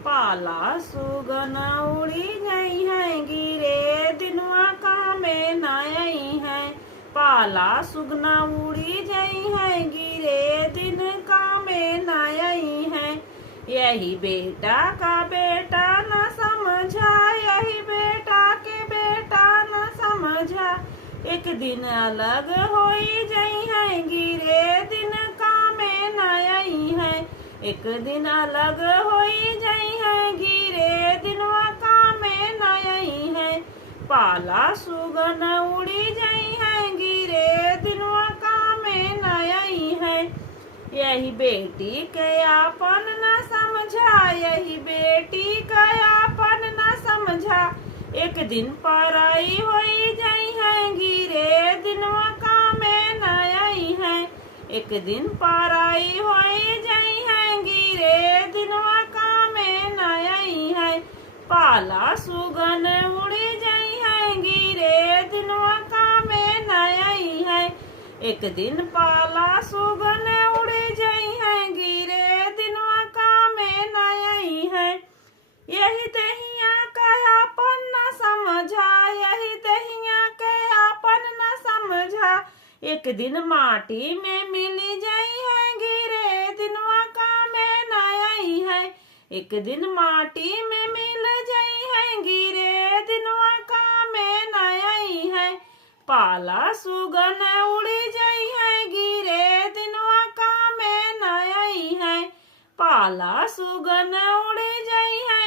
पाला सुगन उड़ी गई है गिरे दिनवा कामे न आई है। पाला सुगना उड़ी गई है गिरे दिन कामे न आई है। यही बेटा का बेटा न समझा, यही बेटा के बेटा न समझा। एक दिन अलग होई गई है गिरे दिन कामे न आई है। एक दिन अलग होई गई है गिरे दिनवा कामे न आई है। पाला सुगन उड़ी गई है गिरे दिनवा कामे न आई है। यही बेटी के आपन न समझा, यही बेटी के आपन न समझा। एक दिन पराई होई गई है गिरे दिनवा कामे न आई है। एक दिन पराई होई गई है गिरे दिनवा कामे न आई है। पाला सुगन उड़ी गई है गिरे दिनवा कामे न आई है। एक दिन पाला सुगन उड़ी गई है गिरे दिनवा कामे न आई है। यही तहिया के आपन न समझा, यही तहिया के आपन न समझा। एक दिन माटी में मिली गई है गिरे दिनवा कामे न आई है। एक दिन माटी में मिल गई है गिरे दिनवा कामे न आई है। पाला सुगन उड़ी गई है गिरे दिनवा कामे न आई है। पाला सुगन उड़ी गई है